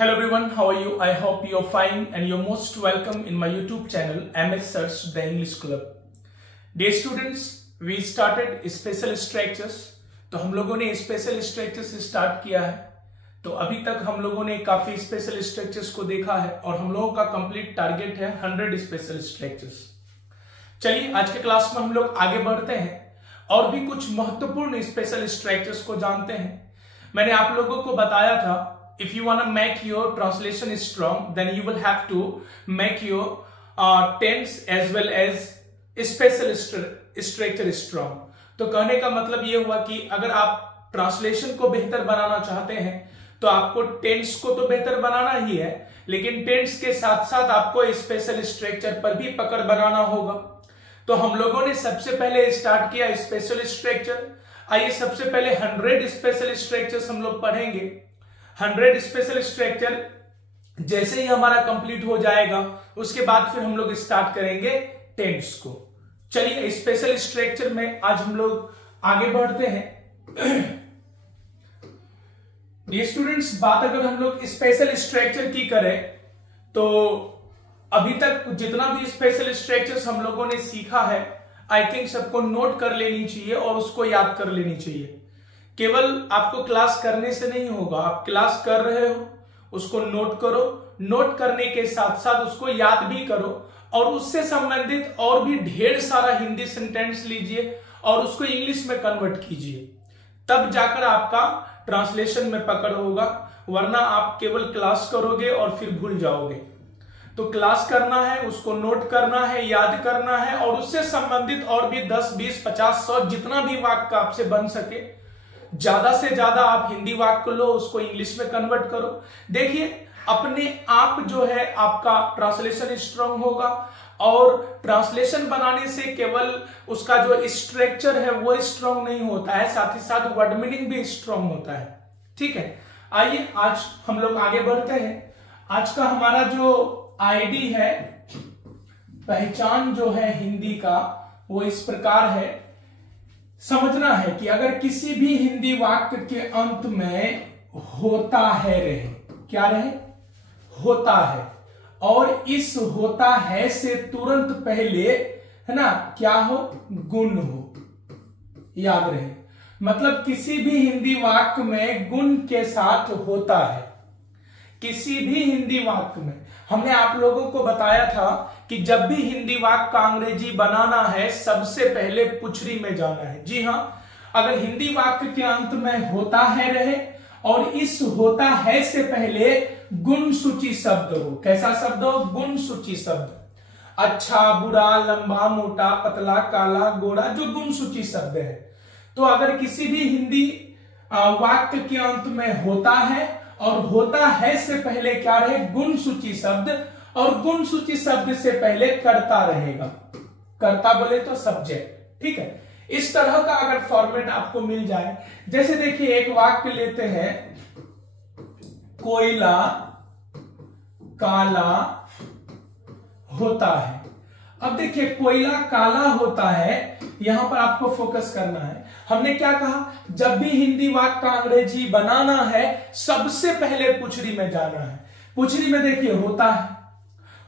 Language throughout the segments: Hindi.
Hello everyone, how are you? I hope you're fine and you're most welcome in my YouTube channel MS Search the English Club. Dear students, we started special structures. तो हम लोगों ने स्पेशल स्ट्रक्चर्स स्टार्ट किया है. तो अभी तक हम लोगों ने काफी स्पेशल स्ट्रक्चर्स को देखा है और हम लोगों का कंप्लीट टारगेट है 100 स्पेशल स्ट्रक्चर्स. चलिए आज के क्लास में हम लोग आगे बढ़ते हैं और भी कुछ महत्वपूर्ण स्पेशल स्ट्रक्चर्स को जानते हैं. मैंने आप लोगों को बताया था if you want to make your translation strong then you will have to make your tense as well as special structure strong. तो कहने का मतलब ये हुआ कि अगर आप ट्रांसलेशन को बेहतर बनाना चाहते हैं तो आपको टेंस को तो बेहतर बनाना ही है, लेकिन टेंस के साथ साथ आपको स्पेशल स्ट्रक्चर पर भी पकड़ बनाना होगा. तो हम लोगों ने सबसे पहले स्टार्ट किया स्पेशल स्ट्रक्चर. आइए सबसे पहले 100 स्पेशल स्ट्रक्चर्स हम लोग पढ़ेंगे. 100 स्पेशल स्ट्रक्चर जैसे ही हमारा कंप्लीट हो जाएगा उसके बाद फिर हम लोग स्टार्ट करेंगे टेंस को. चलिए स्पेशल स्ट्रक्चर में आज हम लोग आगे बढ़ते हैं. ये स्टूडेंट्स, बात अगर हम लोग स्पेशल स्ट्रक्चर की करें तो अभी तक जितना भी स्पेशल स्ट्रक्चर्स हम लोगों ने सीखा है आई थिंक सबको नोट कर लेनी चाहिए और उसको याद कर लेनी चाहिए. केवल आपको क्लास करने से नहीं होगा, आप क्लास कर रहे हो उसको नोट करो, नोट करने के साथ साथ उसको याद भी करो और उससे संबंधित और भी ढेर सारा हिंदी सेंटेंस लीजिए और उसको इंग्लिश में कन्वर्ट कीजिए. तब जाकर आपका ट्रांसलेशन में पकड़ होगा, वरना आप केवल क्लास करोगे और फिर भूल जाओगे. तो क्लास करना है, उसको नोट करना है, याद करना है और उससे संबंधित और भी 10, 20, 50, 100 जितना भी वाक्य आपसे बन सके, ज्यादा से ज्यादा आप हिंदी वाक्य लो, उसको इंग्लिश में कन्वर्ट करो. देखिए अपने आप जो है आपका ट्रांसलेशन स्ट्रांग होगा और ट्रांसलेशन बनाने से केवल उसका जो स्ट्रक्चर है वो स्ट्रांग नहीं होता है, साथ ही साथ वर्ड मीनिंग भी स्ट्रांग होता है. ठीक है, आइए आज हम लोग आगे बढ़ते हैं. आज का हमारा जो आईडी है, पहचान जो है हिंदी का, वो इस प्रकार है. समझना है कि अगर किसी भी हिंदी वाक्य के अंत में होता है रहे, क्या रहे, होता है, और इस होता है से तुरंत पहले है ना क्या हो, गुण हो. याद रहे, मतलब किसी भी हिंदी वाक्य में गुण के साथ होता है. किसी भी हिंदी वाक्य में हमने आप लोगों को बताया था कि जब भी हिंदी वाक्य का अंग्रेजी बनाना है सबसे पहले पुछरी में जाना है. जी हां, अगर हिंदी वाक्य के अंत में होता है रहे और इस होता है से पहले गुण सूची शब्द हो. कैसा शब्द हो, गुण सूची शब्द. अच्छा, बुरा, लंबा, मोटा, पतला, काला, गोरा, जो गुण सूची शब्द है. तो अगर किसी भी हिंदी वाक्य के अंत में होता है और होता है से पहले क्या रहे, गुण सूची शब्द, और गुण सूची शब्द से पहले कर्ता रहेगा. कर्ता बोले तो सब्जेक्ट. ठीक है, इस तरह का अगर फॉर्मेट आपको मिल जाए, जैसे देखिए एक वाक्य लेते हैं, कोयला काला होता है. अब देखिए कोयला काला होता है, यहां पर आपको फोकस करना है. हमने क्या कहा, जब भी हिंदी वाक्य का अंग्रेजी बनाना है सबसे पहले पुछरी में जाना है. पुछरी में देखिए होता है,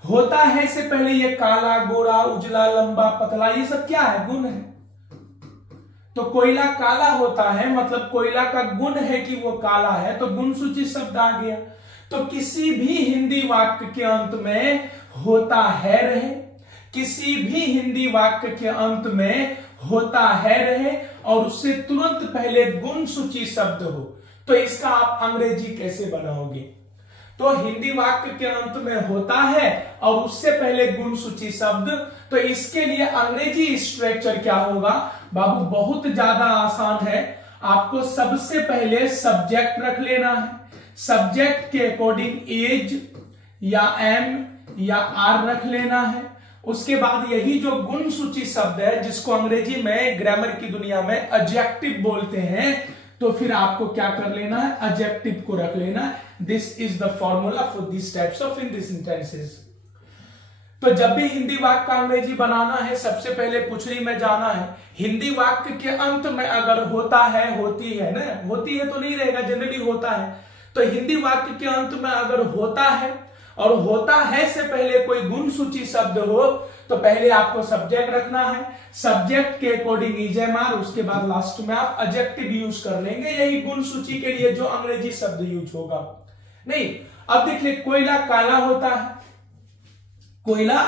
होता है से पहले ये काला, गोरा, उजला, लंबा, पतला, ये सब क्या है, गुण है. तो कोयला काला होता है मतलब कोयला का गुण है कि वो काला है, तो गुण सूची शब्द आ गया. तो किसी भी हिंदी वाक्य के अंत में होता है रहे, किसी भी हिंदी वाक्य के अंत में होता है रहे और उससे तुरंत पहले गुण सूची शब्द हो, तो इसका आप अंग्रेजी कैसे बनाओगे. तो हिंदी वाक्य के अंत में होता है और उससे पहले गुण सूची शब्द, तो इसके लिए अंग्रेजी स्ट्रक्चर क्या होगा बाबू, बहुत ज्यादा आसान है. आपको सबसे पहले सब्जेक्ट रख लेना है. सब्जेक्ट के अकॉर्डिंग एज या एम या आर रख लेना है. उसके बाद यही जो गुण सूची शब्द है जिसको अंग्रेजी में ग्रामर की दुनिया में एडजेक्टिव बोलते हैं, तो फिर आपको क्या कर लेना है, एडजेक्टिव को रख लेना है. This is the formula for this types of Hindi sentences. तो जब भी हिंदी वाक्य का अंग्रेजी बनाना है सबसे पहले पुछरी में जाना है. हिंदी वाक्य के अंत में अगर होता है, होती है ना, होती है तो नहीं रहेगा, जनरली होता है, तो हिंदी वाक्य के अंत में अगर होता है और होता है से पहले कोई गुण सूची शब्द हो तो पहले आपको सब्जेक्ट रखना है, सब्जेक्ट के अकॉर्डिंग इजेमार, उसके बाद लास्ट में आप एडजेक्टिव यूज कर लेंगे, यही गुण सूची के लिए जो अंग्रेजी शब्द यूज होगा। नहीं, अब देखिए कोयला काला होता है, कोयला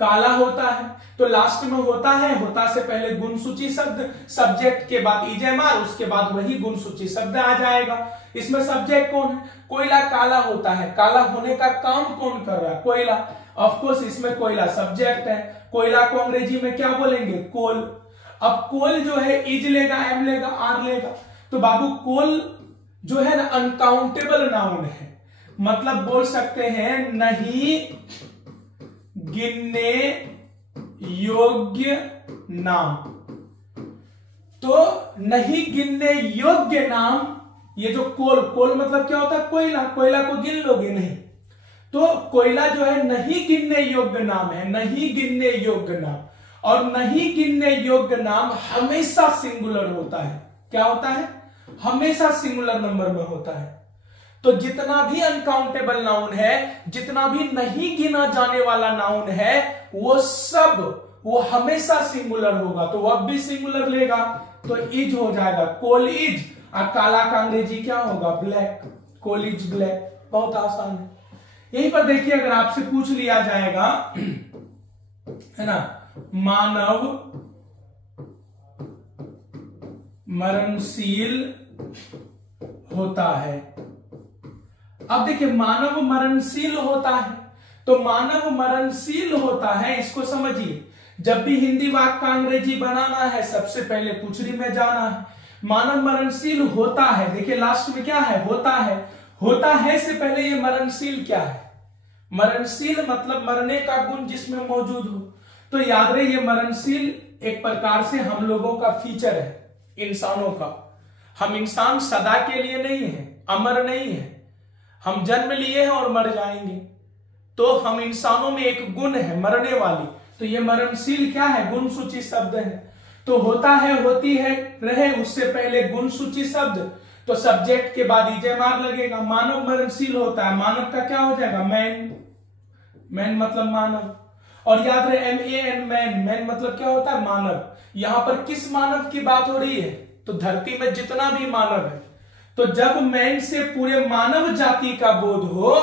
काला होता है, तो लास्ट में होता है, होता से पहले गुण सूची शब्द, सब्जेक्ट के बाद इजेमार, उसके बाद वही गुण सूची शब्द आ जाएगा। इसमें सब्जेक्ट कौन है? कोयला काला होता है, काला होने का काम कौन कर रहा है? कोयला। ऑफ कोर्स इसमें कोयला सब्जेक्ट है, कोयला को अंग्रेजी में क्या बोलेंगे? कोल। अब कोल जो है इज लेगा, एम लेगा, आर लेगा, तो बाबू कोल जो है ना अनकाउंटेबल नाउन है, मतलब बोल सकते हैं नहीं गिनने योग्य नाम। तो नहीं गिनने योग्य नाम, ये जो कोल, कोल मतलब क्या होता है? कोयला, कोयला को गिन लोगे नहीं, तो कोयला जो है नहीं गिनने योग्य नाम है, नहीं गिनने योग्य नाम। और नहीं गिनने योग्य नाम हमेशा सिंगुलर होता है। क्या होता है? हमेशा सिंगुलर नंबर में होता है। तो जितना भी अनकाउंटेबल नाउन है, जितना भी नहीं गिना जाने वाला नाउन है, वो सब वो हमेशा सिंगुलर होगा, तो वह भी सिंगुलर लेगा, तो इज हो जाएगा, कोल इज। और काला का अंग्रेजी क्या होगा? Black, coal is black. बहुत आसान है। यहीं पर देखिए, अगर आपसे पूछ लिया जाएगा है ना, मानव मरणशील होता है। अब देखिए मानव मरणशील होता है, तो मानव मरणशील होता है, इसको समझिए। जब भी हिंदी वाक्य का अंग्रेजी बनाना है, सबसे पहले कुचरी में जाना है। मानव मरणशील होता है, देखिए लास्ट में क्या है? होता है। होता है से पहले ये मरणशील क्या है? मरणशील मतलब मरने का गुण जिसमें मौजूद हो। तो याद रहे, ये मरणशील एक प्रकार से हम लोगों का फीचर है, इंसानों का। हम इंसान सदा के लिए नहीं है, अमर नहीं है, हम जन्म लिए हैं और मर जाएंगे। तो हम इंसानों में एक गुण है मरने वाली, तो ये मरणशील क्या है? गुण सूची शब्द है। तो होता है, होती है, रहे, उससे पहले गुण सूची शब्द, तो सब्जेक्ट के बाद इजेमार लगेगा। मानव मरणशील होता है, मानव का क्या हो जाएगा? मैन। मैन मतलब मानव। और याद रहे MAN मैन, मैन मतलब क्या होता है? मानव। यहां पर किस मानव की बात हो रही है? तो धरती में जितना भी मानव है। तो जब मैन से पूरे मानव जाति का बोध हो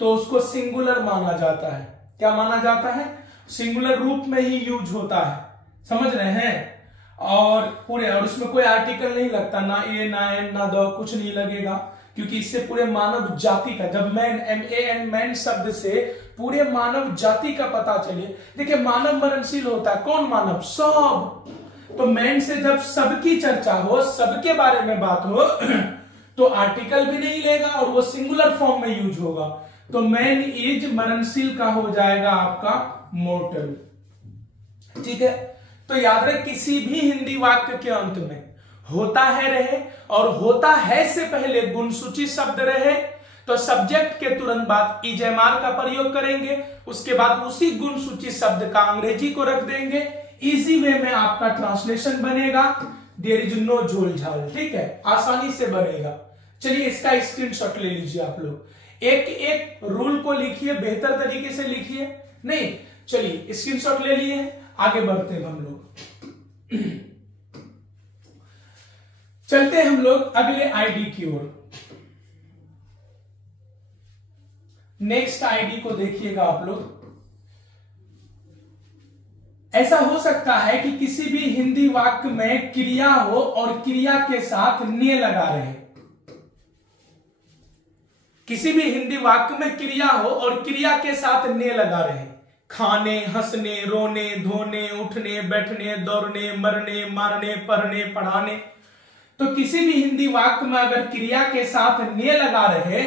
तो उसको सिंगुलर माना जाता है। क्या माना जाता है? सिंगुलर रूप में ही यूज होता है, समझ रहे हैं? और पूरे, और उसमें कोई आर्टिकल नहीं लगता, ना ए ना एन ना द, कुछ नहीं लगेगा, क्योंकि इससे पूरे मानव जाति का, जब मैन MAN मैन शब्द से पूरे मानव जाति का पता चले। देखिए मानव मरणशील होता है, कौन मानव? सब। तो मैन से जब सबकी चर्चा हो, सबके बारे में बात हो, तो आर्टिकल भी नहीं लेगा और वो सिंगुलर फॉर्म में यूज होगा। तो मैन इज मरणशील का हो जाएगा आपका मोर्टल। ठीक है, तो याद रहे किसी भी हिंदी वाक्य के अंत में होता है रहे और होता है से पहले गुण सूची शब्द रहे, तो सब्जेक्ट के तुरंत बाद इजेमार का प्रयोग करेंगे, उसके बाद उसी गुण सूची शब्द का अंग्रेजी को रख देंगे। इजी वे में आपका ट्रांसलेशन बनेगा, देयर इज नो झोल झाल। ठीक है, आसानी से बनेगा। चलिए इसका स्क्रीनशॉट ले लीजिए आप लोग, एक एक रूल को लिखिए, बेहतर तरीके से लिखिए। नहीं, चलिए स्क्रीनशॉट ले लिए, आगे बढ़ते हैं हम लोग। चलते हैं हम लोग अगले आईडी की ओर। नेक्स्ट आईडी को देखिएगा आप लोग। ऐसा हो सकता है कि किसी भी हिंदी वाक्य में क्रिया हो और क्रिया के साथ ने लगा रहे। किसी भी हिंदी वाक्य में क्रिया हो और क्रिया के साथ ने लगा रहे। खाने, हंसने, रोने, धोने, उठने, बैठने, दौड़ने, मरने, मारने, पढ़ने, पढ़ाने। तो किसी भी हिंदी वाक्य में अगर क्रिया के साथ ने लगा रहे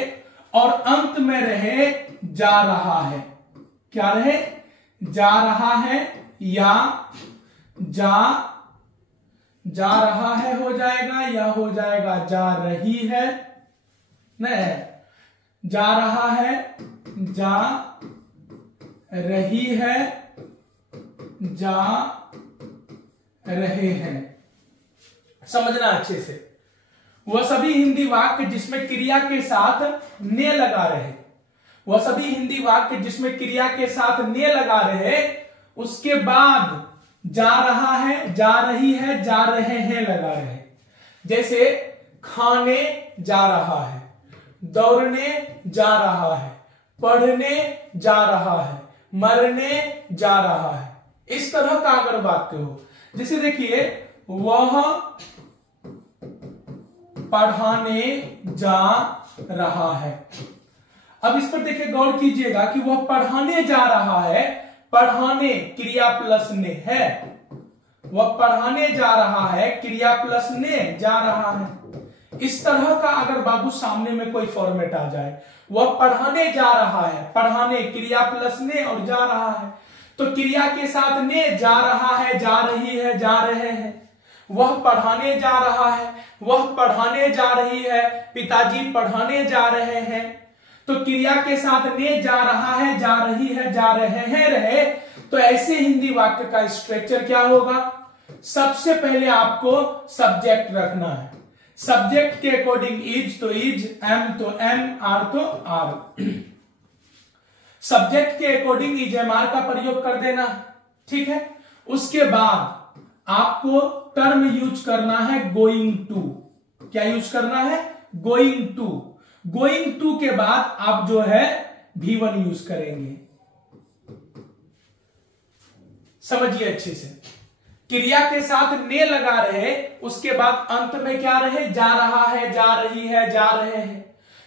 और अंत में रहे जा रहा है, क्या रहे? जा रहा है या जा रहा है हो जाएगा, या हो जाएगा जा रही है, नहीं, जा रहा है, जा रही है, जा रहे हैं। समझना अच्छे से, वह सभी हिंदी वाक्य जिसमें क्रिया के साथ ने लगा रहे, वह सभी हिंदी वाक्य जिसमें क्रिया के साथ ने लगा रहे, उसके बाद जा रहा है, जा रही है, जा रहे हैं लगा रहे। जैसे खाने जा रहा है, दौड़ने जा रहा है, पढ़ने जा रहा है, मरने जा रहा है। इस तरह का अगर वाक्य हो, जैसे देखिए वह पढ़ाने जा रहा है। अब इस पर देखिए गौर कीजिएगा कि वह पढ़ाने जा रहा है, पढ़ाने क्रिया प्लस ने है, वह पढ़ाने जा रहा है, क्रिया प्लस ने जा रहा है। इस तरह का अगर बाबू सामने में कोई फॉर्मेट आ जाए, वह पढ़ाने जा रहा है, पढ़ाने क्रिया प्लस ने और जा रहा है, तो क्रिया के साथ ने जा रहा है, जा रही है, जा रहे हैं। वह पढ़ाने जा रहा है, वह पढ़ाने जा रही है, पिताजी पढ़ाने जा रहे हैं, तो क्रिया के साथ ने जा रहा है, जा रही है, जा रहे हैं रहे। तो ऐसे हिंदी वाक्य का स्ट्रक्चर क्या होगा? सबसे पहले आपको सब्जेक्ट रखना है, सब्जेक्ट के अकॉर्डिंग इज तो इज, एम तो एम, आर तो आर। सब्जेक्ट के अकॉर्डिंग इज एम आर का प्रयोग कर देना, ठीक है। उसके बाद आपको टर्म यूज करना है गोइंग टू। क्या यूज करना है? Going to. गोइंग टू के बाद आप जो है V1 यूज करेंगे। समझिए अच्छे से, क्रिया के साथ ने लगा रहे, उसके बाद अंत में क्या रहे? जा रहा है, जा रही है, जा रहे हैं।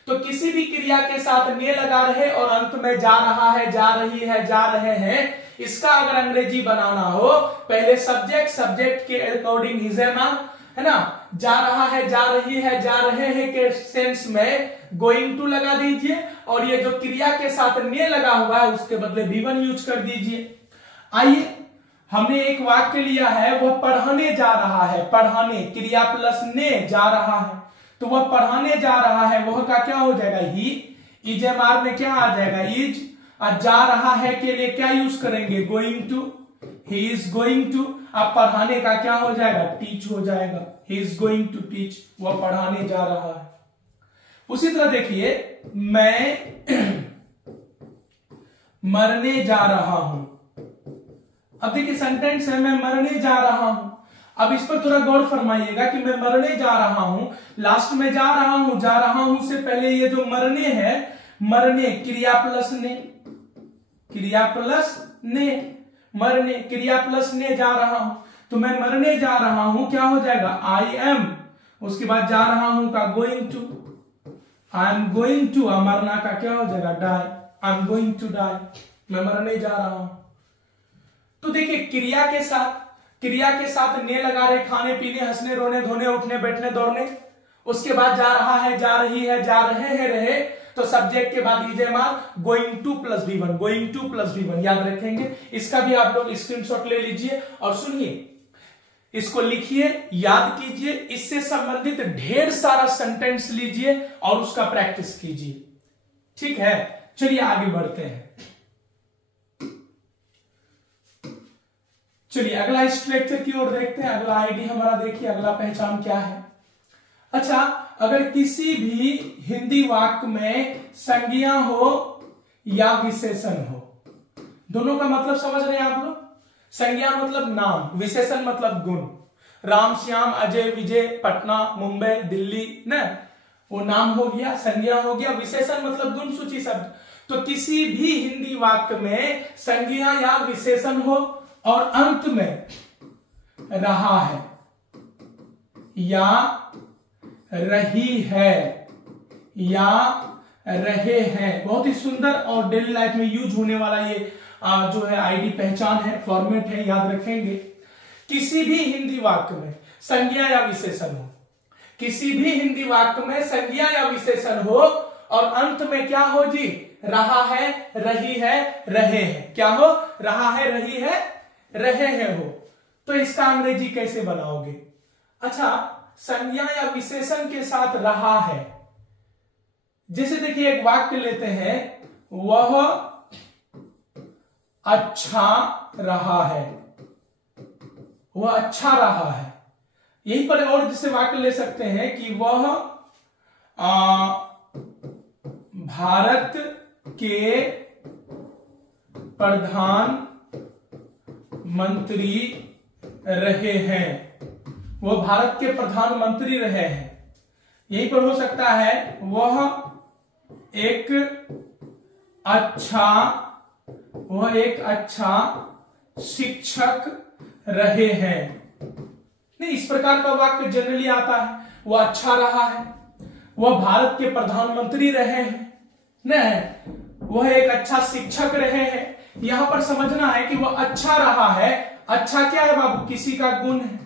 तो किसी भी क्रिया के साथ ने लगा रहे और अंत में जा रहा है, जा रही है, जा रहे हैं, इसका अगर अंग्रेजी बनाना हो, पहले सब्जेक्ट, सब्जेक्ट के अकॉर्डिंग इज एम आर, है ना। जा रहा है, जा रही है, जा रहे हैं के सेंस में गोइंग टू लगा दीजिए, और ये जो क्रिया के साथ ने लगा हुआ है उसके बदले V1 यूज कर दीजिए। आइए, हमने एक वाक्य लिया है, वह पढ़ाने जा रहा है, पढ़ाने क्रिया प्लस ने जा रहा है, तो वह पढ़ाने जा रहा है, वह का क्या हो जाएगा? ही। इज एम आर में क्या आ जाएगा? इज। जा रहा है के लिए क्या यूज करेंगे? Going to. He is going to. अब पढ़ाने का क्या हो जाएगा? टीच हो जाएगा। He is going to teach, वह पढ़ाने जा रहा है। उसी तरह देखिए, मैं मरने जा रहा हूं। अब देखिए सेंटेंस है, मैं मरने जा रहा हूं। अब इस पर थोड़ा गौर फरमाइएगा कि मैं मरने जा रहा हूं, लास्ट में जा रहा हूं, जा रहा हूं से पहले ये जो मरने है, मरने क्रिया प्लस ने, क्रिया प्लस ने, मरने क्रिया प्लस ने जा रहा हूं, तो मैं मरने जा रहा हूं क्या हो जाएगा? I am. उसके बाद जा रहा हूं का going to, I am going to. मरना का क्या हो जाएगा? Die. I am going to die, मैं मरने जा रहा हूं। तो देखिए क्रिया के साथ ने लगा रहे, खाने पीने, हंसने, रोने, धोने, उठने, बैठने, दौड़ने। उसके बाद जा रहा है, जा रही है, जा रहे हैं रहे, तो सब्जेक्ट के बाद is am are, going to plus V1, going to plus V1 याद रखेंगे। इसका भी आप लोग स्क्रीनशॉट ले लीजिए और सुनिए, इसको लिखिए, याद कीजिए, इससे संबंधित ढेर सारा सेंटेंस लीजिए और उसका प्रैक्टिस कीजिए, ठीक है। चलिए आगे बढ़ते हैं। चलिए अगला स्ट्रक्चर की ओर देखते हैं। अगला आईडी हमारा देखिए, अगला पहचान क्या है। अच्छा, अगर किसी भी हिंदी वाक्य में संज्ञा हो या विशेषण हो, दोनों का मतलब समझ रहे हैं आप लोग? संज्ञा मतलब नाम, विशेषण मतलब गुण। राम, श्याम, अजय, विजय, पटना, मुंबई, दिल्ली, न वो नाम हो गया, संज्ञा हो गया। विशेषण मतलब गुण सूची शब्द। तो किसी भी हिंदी वाक्य में संज्ञा या विशेषण हो और अंत में रहा है या रही है या रहे हैं, बहुत ही सुंदर और डेली लाइफ में यूज होने वाला ये जो है आईडी पहचान है, फॉर्मेट है, याद रखेंगे। किसी भी हिंदी वाक्य में संज्ञा या विशेषण हो, किसी भी हिंदी वाक्य में संज्ञा या विशेषण हो और अंत में क्या हो जी? रहा है, रही है, रहे हैं। क्या हो? रहा है, रही है, रहे हैं हो। तो इसका अंग्रेजी कैसे बनाओगे? अच्छा, संज्ञा या विशेषण के साथ रहा है, जैसे देखिए एक वाक्य लेते हैं, वह अच्छा रहा है, वह अच्छा रहा है। यहीं पर और जिसे वाक्य ले सकते हैं कि वह भारत के प्रधानमंत्री रहे हैं, वह भारत के प्रधानमंत्री रहे हैं। यहीं पर हो सकता है वह एक अच्छा शिक्षक रहे हैं। नहीं, इस प्रकार का वाक्य जनरली आता है, वह अच्छा रहा है, वह भारत के प्रधानमंत्री रहे हैं, नहीं, वह एक अच्छा शिक्षक रहे हैं। यहां पर समझना है कि वह अच्छा रहा है। अच्छा क्या है बाबू? किसी का गुण है।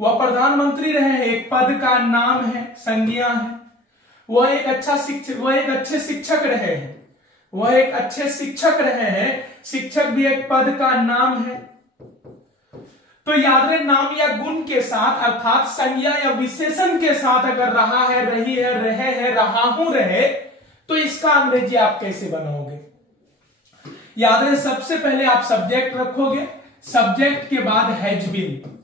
वह प्रधानमंत्री रहे हैं, एक पद का नाम है, संज्ञा है। वह एक अच्छा शिक्षक, वह एक अच्छे शिक्षक रहे हैं, वह एक अच्छे शिक्षक रहे हैं। शिक्षक भी एक पद का नाम है। तो याद रहे, नाम या गुण के साथ अर्थात संज्ञा या विशेषण के साथ अगर रहा है, रही है, रहे हैं, रहा हूं, रहे, तो इसका अंग्रेजी आप कैसे बनाओगे? याद रहे, सबसे पहले आप सब्जेक्ट रखोगे, सब्जेक्ट के बाद हैज बीन।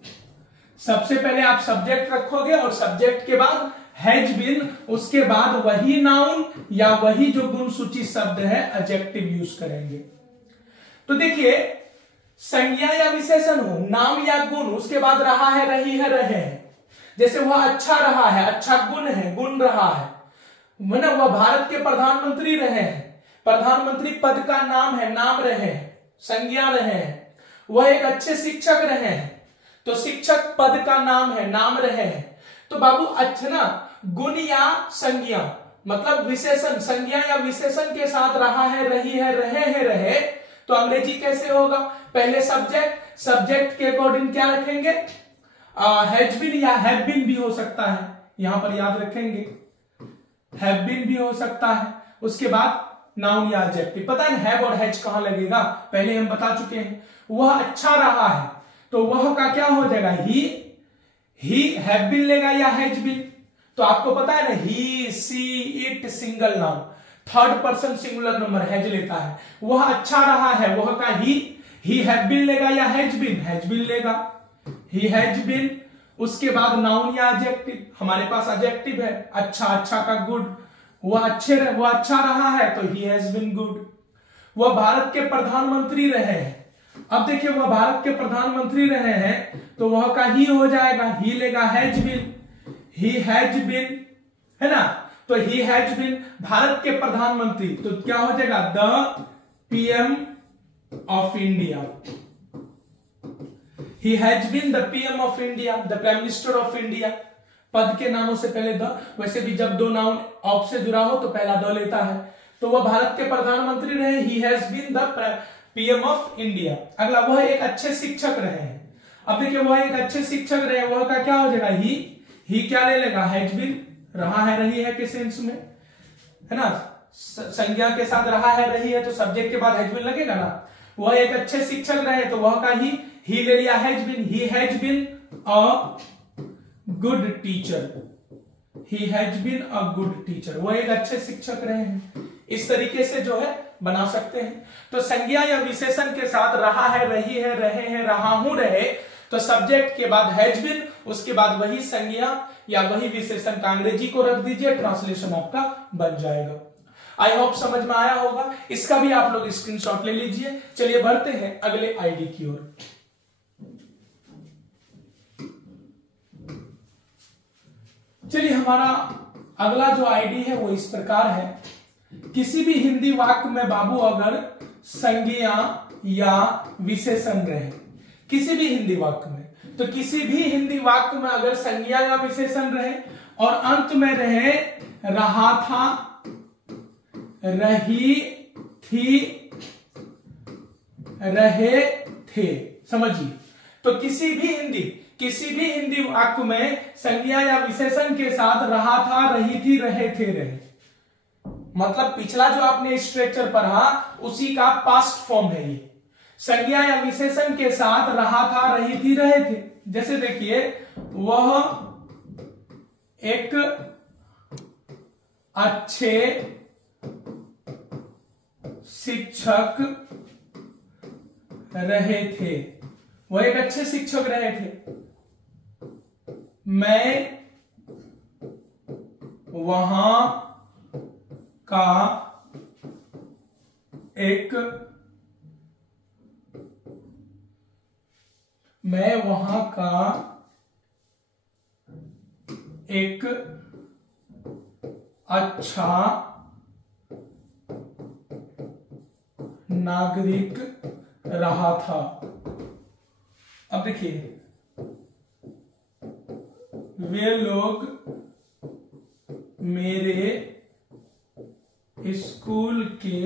सबसे पहले आप सब्जेक्ट रखोगे और सब्जेक्ट के बाद हैज बीन, उसके बाद वही नाउन या वही जो गुण सूची शब्द है एडजेक्टिव यूज करेंगे। तो देखिए, संज्ञा या विशेषण हो, नाम या गुण, उसके बाद रहा है, रही है, रहे हैं। जैसे वह अच्छा रहा है, अच्छा गुण है, गुण रहा है। वह भारत के प्रधानमंत्री रहे हैं, प्रधानमंत्री पद का नाम है, नाम रहे हैं, संज्ञा रहे हैं। वह एक अच्छे शिक्षक रहे हैं, तो शिक्षक पद का नाम है, नाम रहे हैं। तो बाबू अच्छा ना, गुण या संज्ञा मतलब विशेषण, संज्ञा या विशेषण के साथ रहा है, रही है, रहे हैं, रहे, तो अंग्रेजी कैसे होगा? पहले सब्जेक्ट, सब्जेक्ट के अकॉर्डिंग क्या रखेंगे? हैज बीन या हैव बीन भी हो सकता है, यहां पर याद रखेंगे, हैव बीन भी हो सकता है। उसके बाद नाउन या एडजेक्टिव। पता है हैव और हैज कहां लगेगा? पहले हम बता चुके हैं। वह अच्छा रहा है, तो वह का क्या हो जाएगा? ही हैव बीन लेगा या हैज बीन? तो आपको पता है ना, he, she, it single noun, third person singular number has लेता है। वह अच्छा रहा है, वह का ही हैव बीन लेगा या हैज बीन? हैज बीन लेगा, ही हैज बीन। उसके बाद नाउन या एडजेक्टिव, हमारे पास एडजेक्टिव है, अच्छा, अच्छा का गुड, वह अच्छा रहा है, तो ही हैज बीन गुड। वह भारत के प्रधानमंत्री रहे हैं। अब देखिए, वह भारत के प्रधानमंत्री रहे हैं, तो वह का ही हो जाएगा, ही लेगा has been, he has been, है ना? तो ही हैज बीन भारत के प्रधानमंत्री, तो क्या हो जाएगा? The PM of India. He has been the PM of India, the prime minister of India. पद के नामों से पहले द, वैसे भी जब दो नाउन ऑफ से जुड़ा हो तो पहला द लेता है। तो वह भारत के प्रधानमंत्री रहे, he has been the PM of India. अगला, वह एक अच्छे शिक्षक रहे हैं। अब देखिए, वह एक अच्छे शिक्षक रहे, वह का क्या हो जाएगा? ही क्या ले लेगा? हैज बीन, रहा है, रही है के सेंस में, है ना? संज्ञा के साथ रहा है, रही है, तो सब्जेक्ट के बाद हैज बीन लगेगा ना। वह एक अच्छे शिक्षक रहे, तो वह का ही ले लिया has been, he has been a good teacher, he has been a good teacher. वह एक अच्छे शिक्षक रहे हैं। इस तरीके से जो है बना सकते हैं। तो संज्ञा या विशेषण के साथ रहा है, रही है, रहे हैं, रहा हूं, रहे, तो सब्जेक्ट के बाद हैज बीन, उसके बाद वही संज्ञा या वही विशेषण का अंग्रेजी को रख दीजिए, ट्रांसलेशन आपका बन जाएगा। आई होप समझ में आया होगा। इसका भी आप लोग स्क्रीनशॉट ले लीजिए। चलिए बढ़ते हैं अगले आईडी की ओर। चलिए, हमारा अगला जो आईडी है वो इस प्रकार है। किसी भी हिंदी वाक्य में बाबू अगर संज्ञा या विशेषण रहे, किसी भी हिंदी वाक्य में, तो किसी भी हिंदी वाक्य में अगर संज्ञा या विशेषण रहे और अंत में रहे रहा था, रही थी, रहे थे, समझिए। तो किसी भी हिंदी वाक्य में संज्ञा या विशेषण के साथ रहा था, रही थी, रहे थे, रहे, मतलब पिछला जो आपने स्ट्रक्चर पढ़ा उसी का पास्ट फॉर्म है ये। संज्ञा या विशेषण के साथ रहा था, रही थी, रहे थे। जैसे देखिए, वह एक अच्छे शिक्षक रहे थे, वह एक अच्छे शिक्षक रहे थे। मैं वहां का एक अच्छा नागरिक रहा था। अब देखिए, वे लोग मेरे स्कूल के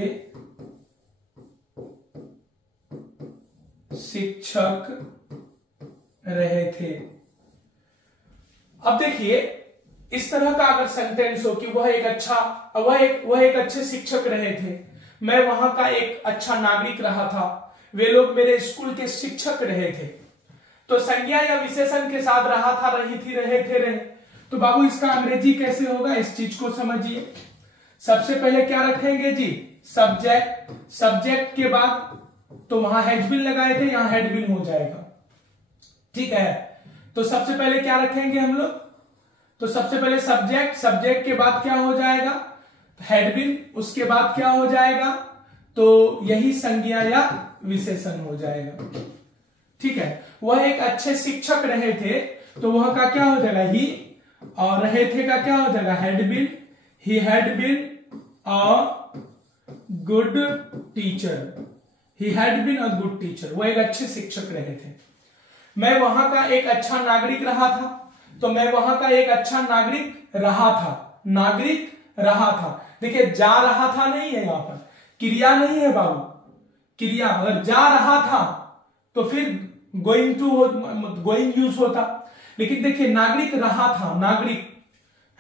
शिक्षक रहे थे। अब देखिए, इस तरह का अगर सेंटेंस हो कि वह एक अच्छे शिक्षक रहे थे, मैं वहां का एक अच्छा नागरिक रहा था, वे लोग मेरे स्कूल के शिक्षक रहे थे, तो संज्ञा या विशेषण के साथ रहा था, रही थी, रहे थे, रहे। तो बाबू इसका अंग्रेजी कैसे होगा, इस चीज को समझिए। सबसे पहले क्या रखेंगे जी, सब्जेक्ट। सब्जेक्ट के बाद तो वहां हैज बीन लगाए थे, यहां हैड बीन हो जाएगा, ठीक है। तो सबसे पहले क्या रखेंगे हम लोग, तो सबसे पहले सब्जेक्ट, सब्जेक्ट के बाद क्या हो जाएगा, हैड बीन, उसके बाद क्या हो जाएगा, तो यही संज्ञा या विशेषण हो जाएगा, ठीक है। वह एक अच्छे शिक्षक रहे थे, तो वह का क्या हो जाएगा, ही, और रहे थे का क्या हो जाएगा, had been. He had been a good teacher, he had been a good teacher, वो एक अच्छे शिक्षक रहे थे। मैं वहां का एक अच्छा नागरिक रहा था, तो मैं वहां का एक अच्छा नागरिक रहा था, नागरिक रहा था। देखिए, जा रहा था नहीं है, यहां पर क्रिया नहीं है बाबू, क्रिया। अगर जा रहा था तो फिर गोइंग यूज होता, लेकिन देखिए नागरिक रहा था, नागरिक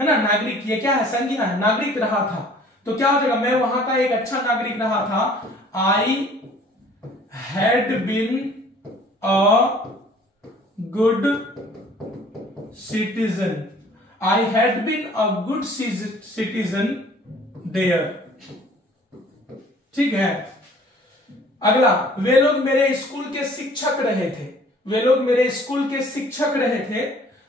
है ना, नागरिक ये क्या है, संज्ञा है, नागरिक रहा था, तो क्या हो जाएगा, मैं वहां का एक अच्छा नागरिक रहा था, I had been a good citizen, I had been a good citizen there, ठीक है। अगला, वे लोग मेरे स्कूल के शिक्षक रहे थे, वे लोग मेरे स्कूल के शिक्षक रहे थे,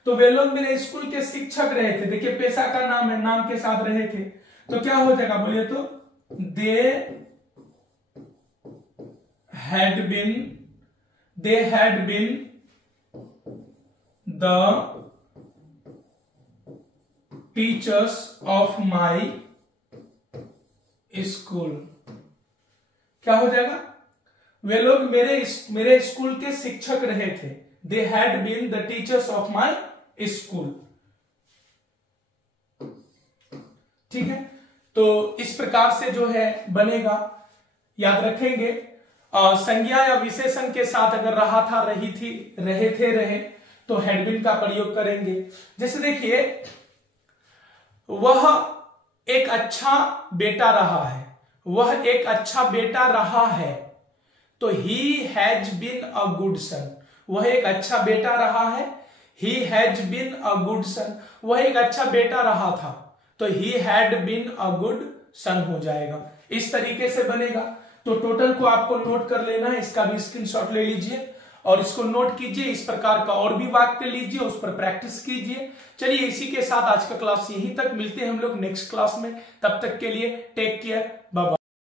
तो वे लोग मेरे स्कूल के शिक्षक रहे थे। देखिए पेशा का नाम है, नाम के साथ रहे थे, तो क्या हो जाएगा बोलिए तो, they had been the teachers of my school. क्या हो जाएगा, वे लोग मेरे स्कूल के शिक्षक रहे थे, they had been the teachers of my school, ठीक है। तो इस प्रकार से जो है बनेगा, याद रखेंगे। संज्ञा या विशेषण के साथ अगर रहा था, रही थी, रहे थे, रहे, तो हैड बीन का प्रयोग करेंगे। जैसे देखिए, वह एक अच्छा बेटा रहा है, वह एक अच्छा बेटा रहा है, तो he has been a good son, वह एक अच्छा बेटा रहा है, he has been a good son, वह एक अच्छा बेटा रहा था, तो he had been a good son हो जाएगा। इस तरीके से बनेगा। तो टोटल को आपको नोट कर लेना है, इसका भी स्क्रीनशॉट ले लीजिए और इसको नोट कीजिए। इस प्रकार का और भी वाक्य लीजिए, उस पर प्रैक्टिस कीजिए। चलिए, इसी के साथ आज का क्लास यहीं तक, मिलते हैं हम लोग नेक्स्ट क्लास में। तब तक के लिए टेक केयर, बाय बाय।